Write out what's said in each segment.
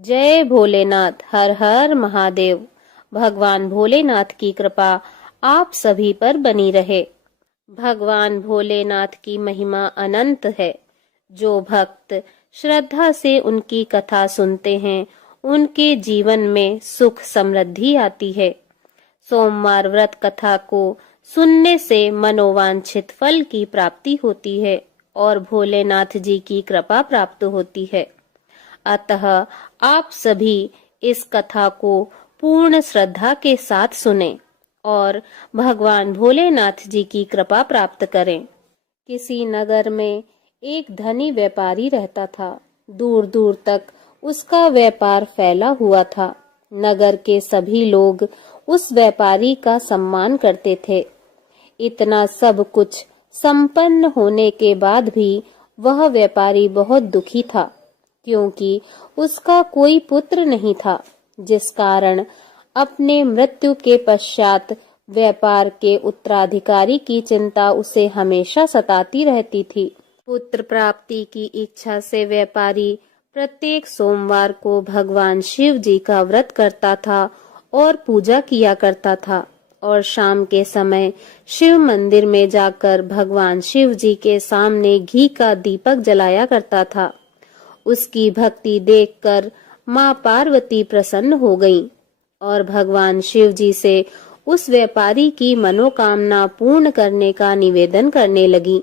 जय भोलेनाथ। हर हर महादेव। भगवान भोलेनाथ की कृपा आप सभी पर बनी रहे। भगवान भोलेनाथ की महिमा अनंत है। जो भक्त श्रद्धा से उनकी कथा सुनते हैं, उनके जीवन में सुख समृद्धि आती है। सोमवार व्रत कथा को सुनने से मनोवांछित फल की प्राप्ति होती है और भोलेनाथ जी की कृपा प्राप्त होती है। अतः आप सभी इस कथा को पूर्ण श्रद्धा के साथ सुनें और भगवान भोलेनाथ जी की कृपा प्राप्त करें। किसी नगर में एक धनी व्यापारी रहता था। दूर दूर तक उसका व्यापार फैला हुआ था। नगर के सभी लोग उस व्यापारी का सम्मान करते थे। इतना सब कुछ संपन्न होने के बाद भी वह व्यापारी बहुत दुखी था, क्योंकि उसका कोई पुत्र नहीं था, जिस कारण अपने मृत्यु के पश्चात व्यापार के उत्तराधिकारी की चिंता उसे हमेशा सताती रहती थी। पुत्र प्राप्ति की इच्छा से व्यापारी प्रत्येक सोमवार को भगवान शिव जी का व्रत करता था और पूजा किया करता था, और शाम के समय शिव मंदिर में जाकर भगवान शिव जी के सामने घी का दीपक जलाया करता था। उसकी भक्ति देखकर माँ पार्वती प्रसन्न हो गईं और भगवान शिव जी से उस व्यापारी की मनोकामना पूर्ण करने का निवेदन करने लगी।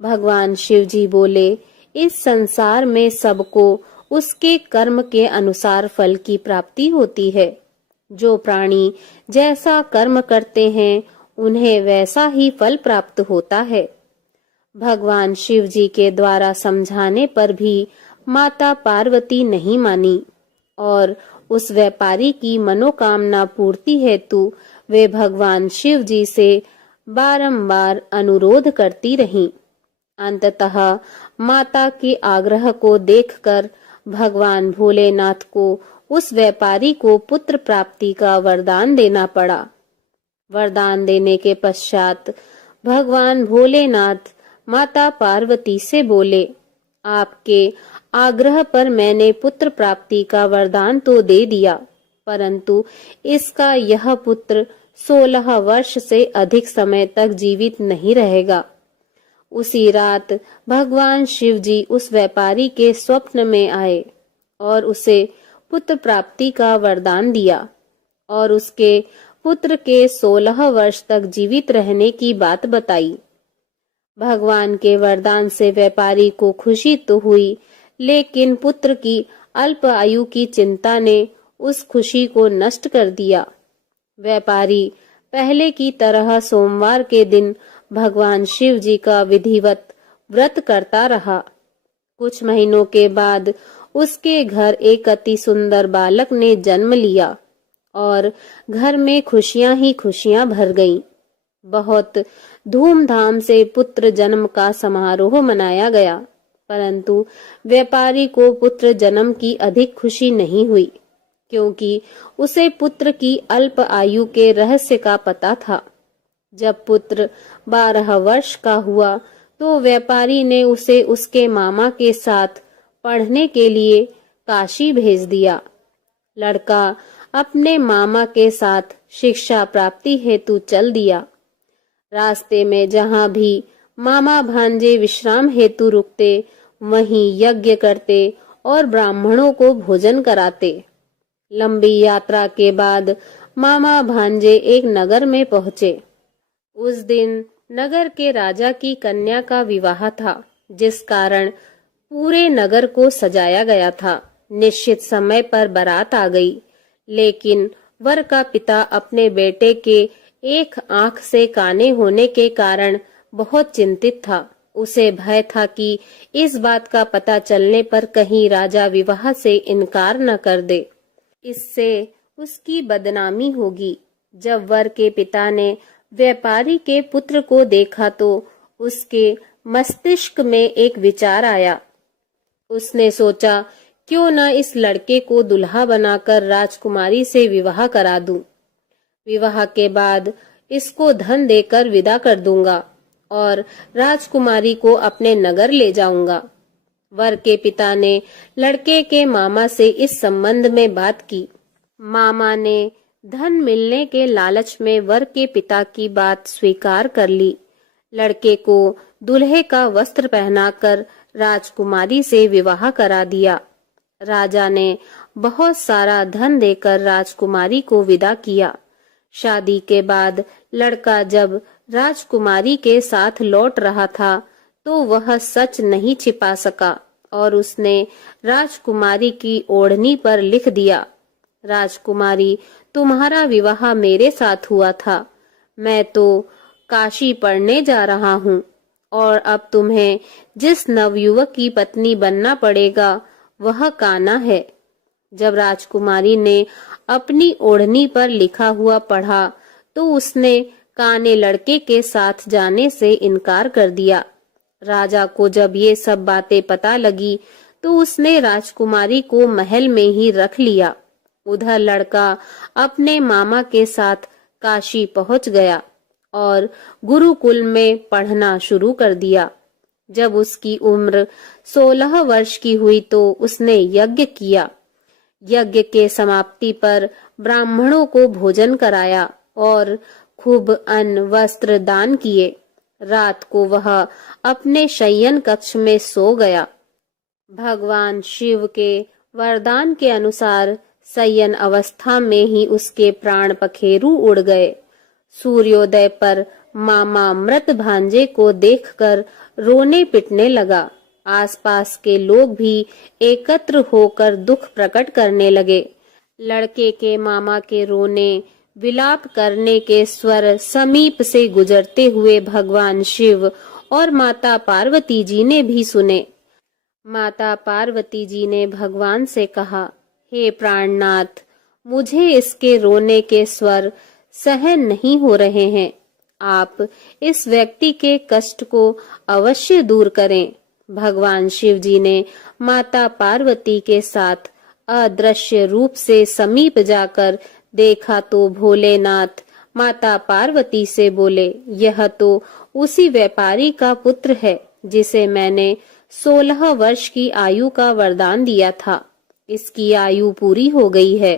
भगवान शिव जी बोले, इस संसार में सबको उसके कर्म के अनुसार फल की प्राप्ति होती है। जो प्राणी जैसा कर्म करते हैं, उन्हें वैसा ही फल प्राप्त होता है। भगवान शिव जी के द्वारा समझाने पर भी माता पार्वती नहीं मानी और उस व्यापारी की मनोकामना पूर्ति हेतु वे भगवान शिव जी से बारंबार अनुरोध करती रहीं। अंततः माता के आग्रह को देखकर भगवान भोलेनाथ को उस व्यापारी को पुत्र प्राप्ति का वरदान देना पड़ा। वरदान देने के पश्चात भगवान भोलेनाथ माता पार्वती से बोले, आपके आग्रह पर मैंने पुत्र प्राप्ति का वरदान तो दे दिया, परंतु इसका यह पुत्र 16 वर्ष से अधिक समय तक जीवित नहीं रहेगा। उसी रात भगवान शिव जी उस व्यापारी के स्वप्न में आए और उसे पुत्र प्राप्ति का वरदान दिया और उसके पुत्र के 16 वर्ष तक जीवित रहने की बात बताई। भगवान के वरदान से व्यापारी को खुशी तो हुई, लेकिन पुत्र की अल्प आयु की चिंता ने उस खुशी को नष्ट कर दिया। व्यापारी पहले की तरह सोमवार के दिन भगवान शिव जी का विधिवत व्रत करता रहा। कुछ महीनों के बाद उसके घर एक अति सुंदर बालक ने जन्म लिया और घर में खुशियां ही खुशियां भर गईं। बहुत धूमधाम से पुत्र जन्म का समारोह मनाया गया, परंतु व्यापारी को पुत्र जन्म की अधिक खुशी नहीं हुई, क्योंकि उसे पुत्र की अल्प आयु के रहस्य का पता था। जब पुत्र 12 वर्ष का हुआ तो व्यापारी ने उसे उसके मामा के साथ पढ़ने के लिए काशी भेज दिया। लड़का अपने मामा के साथ शिक्षा प्राप्ति हेतु चल दिया। रास्ते में जहाँ भी मामा भांजे विश्राम हेतु रुकते, वहीं यज्ञ करते और ब्राह्मणों को भोजन कराते। लंबी यात्रा के बाद मामा भांजे एक नगर में पहुंचे। उस दिन नगर के राजा की कन्या का विवाह था, जिस कारण पूरे नगर को सजाया गया था। निश्चित समय पर बारात आ गई, लेकिन वर का पिता अपने बेटे के एक आंख से काने होने के कारण बहुत चिंतित था। उसे भय था कि इस बात का पता चलने पर कहीं राजा विवाह से इनकार न कर दे, इससे उसकी बदनामी होगी। जब वर के पिता ने व्यापारी के पुत्र को देखा तो उसके मस्तिष्क में एक विचार आया। उसने सोचा, क्यों न इस लड़के को दुल्हा बनाकर राजकुमारी से विवाह करा दूं। विवाह के बाद इसको धन देकर विदा कर दूंगा और राजकुमारी को अपने नगर ले जाऊंगा। वर के पिता ने लड़के के मामा से इस संबंध में बात की। मामा ने धन मिलने के लालच में वर के पिता की बात स्वीकार कर ली। लड़के को दूल्हे का वस्त्र पहनाकर राजकुमारी से विवाह करा दिया। राजा ने बहुत सारा धन देकर राजकुमारी को विदा किया। शादी के बाद लड़का जब राजकुमारी के साथ लौट रहा था तो वह सच नहीं छिपा सका और उसने राजकुमारी की ओढ़नी पर लिख दिया, राजकुमारी, तुम्हारा विवाह मेरे साथ हुआ था। मैं तो काशी पढ़ने जा रहा हूँ और अब तुम्हें जिस नवयुवक की पत्नी बनना पड़ेगा वह कान्हा है। जब राजकुमारी ने अपनी ओढ़नी पर लिखा हुआ पढ़ा तो उसने काने लड़के के साथ जाने से इनकार कर दिया। राजा को जब ये सब बातें पता लगी तो उसने राजकुमारी को महल में ही रख लिया। उधर लड़का अपने मामा के साथ काशी पहुंच गया और गुरुकुल में पढ़ना शुरू कर दिया। जब उसकी उम्र 16 वर्ष की हुई तो उसने यज्ञ किया। यज्ञ के समाप्ति पर ब्राह्मणों को भोजन कराया और खूब अन्न वस्त्र दान किए। रात को वह अपने शयन कक्ष में सो गया। भगवान शिव के वरदान के अनुसार शयन अवस्था में ही उसके प्राण पखेरु उड़ गए। सूर्योदय पर मामा मृत भांजे को देखकर रोने पिटने लगा। आसपास के लोग भी एकत्र होकर दुख प्रकट करने लगे। लड़के के मामा के रोने विलाप करने के स्वर समीप से गुजरते हुए भगवान शिव और माता पार्वती जी ने भी सुने। माता पार्वती जी ने भगवान से कहा, हे प्राणनाथ, मुझे इसके रोने के स्वर सहन नहीं हो रहे हैं। आप इस व्यक्ति के कष्ट को अवश्य दूर करें। भगवान शिव जी ने माता पार्वती के साथ अदृश्य रूप से समीप जाकर देखा तो भोलेनाथ माता पार्वती से बोले, यह तो उसी व्यापारी का पुत्र है जिसे मैंने 16 वर्ष की आयु का वरदान दिया था। इसकी आयु पूरी हो गई है।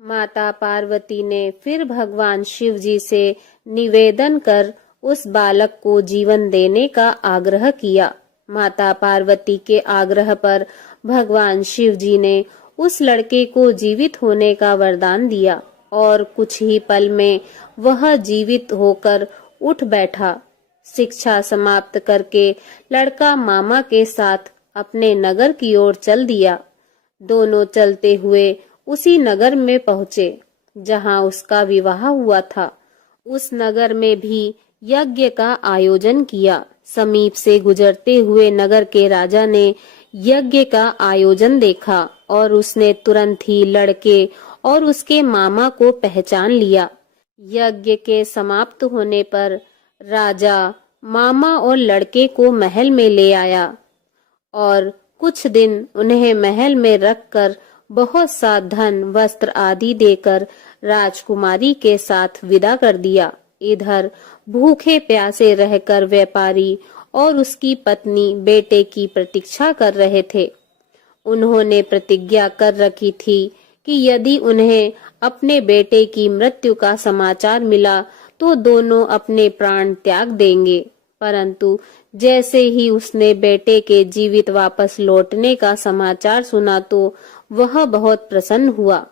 माता पार्वती ने फिर भगवान शिव जी से निवेदन कर उस बालक को जीवन देने का आग्रह किया। माता पार्वती के आग्रह पर भगवान शिव जी ने उस लड़के को जीवित होने का वरदान दिया और कुछ ही पल में वह जीवित होकर उठ बैठा। शिक्षा समाप्त करके लड़का मामा के साथ अपने नगर की ओर चल दिया। दोनों चलते हुए उसी नगर में पहुंचे जहां उसका विवाह हुआ था। उस नगर में भी यज्ञ का आयोजन किया। समीप से गुजरते हुए नगर के राजा ने यज्ञ का आयोजन देखा और उसने तुरंत ही लड़के और उसके मामा को पहचान लिया। यज्ञ के समाप्त होने पर राजा मामा और लड़के को महल में ले आया और कुछ दिन उन्हें महल में रखकर बहुत सा धन वस्त्र आदि देकर राजकुमारी के साथ विदा कर दिया। इधर भूखे प्यासे रहकर व्यापारी और उसकी पत्नी बेटे की प्रतीक्षा कर रहे थे। उन्होंने प्रतिज्ञा कर रखी थी कि यदि उन्हें अपने बेटे की मृत्यु का समाचार मिला तो दोनों अपने प्राण त्याग देंगे। परंतु जैसे ही उसने बेटे के जीवित वापस लौटने का समाचार सुना तो वह बहुत प्रसन्न हुआ।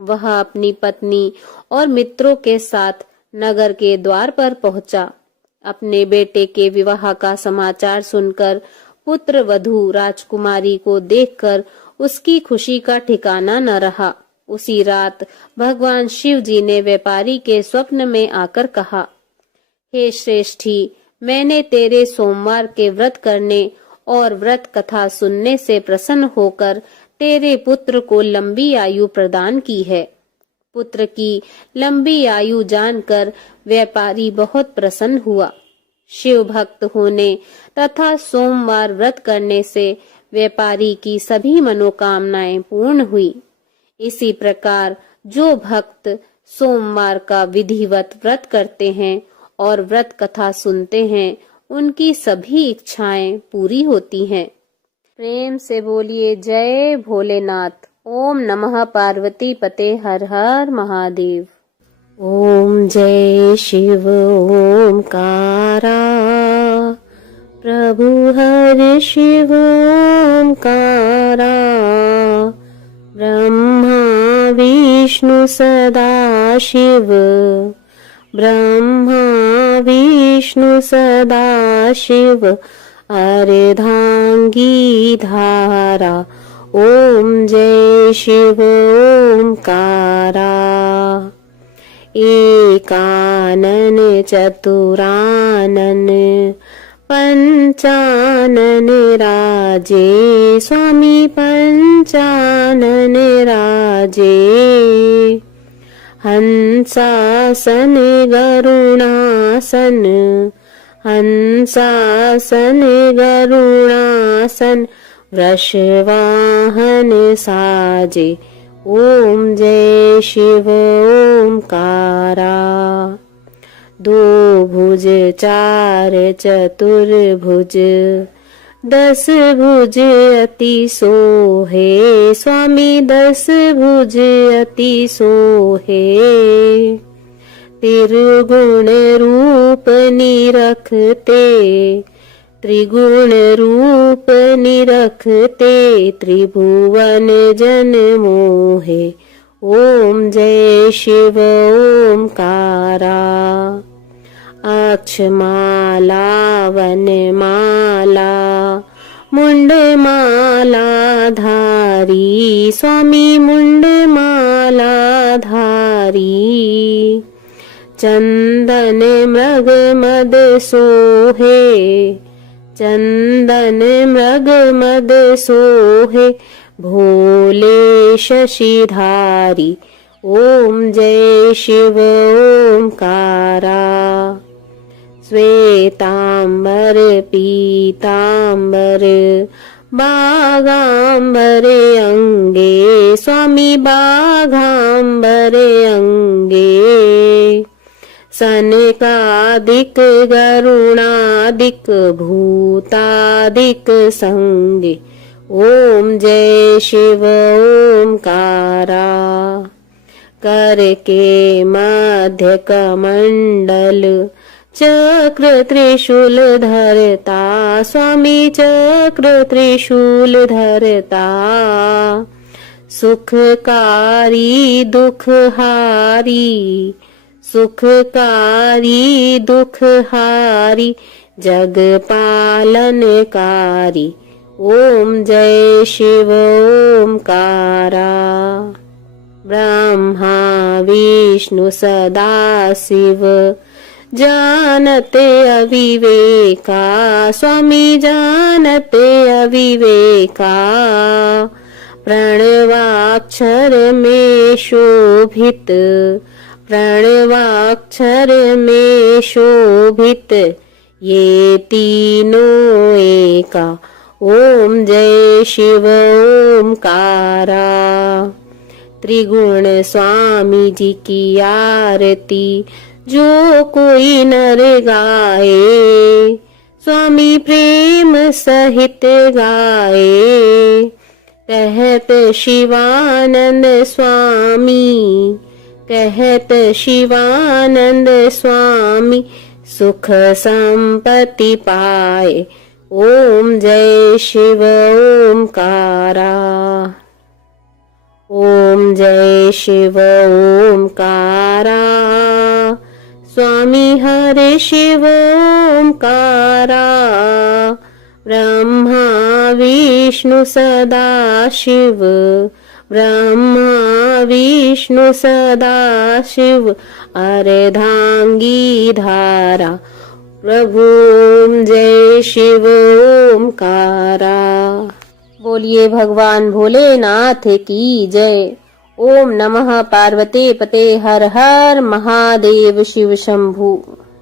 वह अपनी पत्नी और मित्रों के साथ नगर के द्वार पर पहुंचा। अपने बेटे के विवाह का समाचार सुनकर पुत्र वधू राजकुमारी को देखकर उसकी खुशी का ठिकाना न रहा। उसी रात भगवान शिव जी ने व्यापारी के स्वप्न में आकर कहा, हे श्रेष्ठी, मैंने तेरे सोमवार के व्रत करने और व्रत कथा सुनने से प्रसन्न होकर तेरे पुत्र को लंबी आयु प्रदान की है। पुत्र की लंबी आयु जानकर व्यापारी बहुत प्रसन्न हुआ। शिव भक्त होने तथा सोमवार व्रत करने से व्यापारी की सभी मनोकामनाएं पूर्ण हुई। इसी प्रकार जो भक्त सोमवार का विधिवत व्रत करते हैं और व्रत कथा सुनते हैं, उनकी सभी इच्छाएं पूरी होती हैं। प्रेम से बोलिए जय भोलेनाथ। ओम नमः पार्वती पते हर हर महादेव। ओम जय शिव ओमकारा, प्रभु हर शिव ओमकारा, ब्रह्मा विष्णु सदा शिव, ब्रह्मा विष्णु सदा शिव, अर्धांगी धारा। ओम जय शिव ओमकारा, एकानन चतुरानन पंचानन राजे, स्वामी पंचानन राजे, हंसासन गरुणासन, हंसासन गरुणासन, वृषवाहन साजे। ओम जय शिव ओमकारा, दो भुज चार चतुर्भुज, 10 भुज अति सोहे, स्वामी 10 भुज अति सोहे, त्रिगुण रूप निरखते, त्रिगुण रूप निरखते, त्रिभुवन जन मोहे। ओम जय शिव ओमकारा, अक्षमाला वनमाला, मुंडमाला धारी, स्वामी मुंडमाला धारी, चंदन मृग मद सोहे, चंदन मृग मद सोहे, भोले शशिधारी। ओम जय शिव ओमकारा, श्वेतांबर पीतांबर, बागांबर अंगे, स्वामी बाघांबर अंगे, सनकादिक गरुणादिक भूतादिक संगे। ओम जय शिव ओमकारा, कर के मध्य कमंडल, चक्र त्रिशूल धरता, स्वामी चक्र त्रिशूल धरता, सुखकारी दुखहारी, सुखकारी दुखहारी, जग पालनकारी। ओम जय शिव ओमकारा, ब्रह्मा विष्णु सदा शिव, जानते अविवेका, स्वामी जानते अविवेका, प्रणवाक्षर में शोभित, प्रणवाक्षर में शोभित, ये तीनों एका। ओम जय शिव ओमकारा, त्रिगुण स्वामी जी की आरती जो कोई नर गाए, स्वामी प्रेम सहित गाए, कहत शिवानंद स्वामी, कहत शिवानंद स्वामी, सुख संपत्ति पाए। ओम जय शिव ओमकारा, ओम जय शिव ओमकारा, स्वामी हरे शिव ओमकारा, ब्रह्मा विष्णु सदा शिव, ब्रह्मा विष्णु सदा शिव, अर्धांगी धारा। प्रभु ओम जय शिव ओमकारा। बोलिए भगवान भोलेनाथ की जय। ओम नमः पार्वती पते हर हर महादेव शिव शंभु।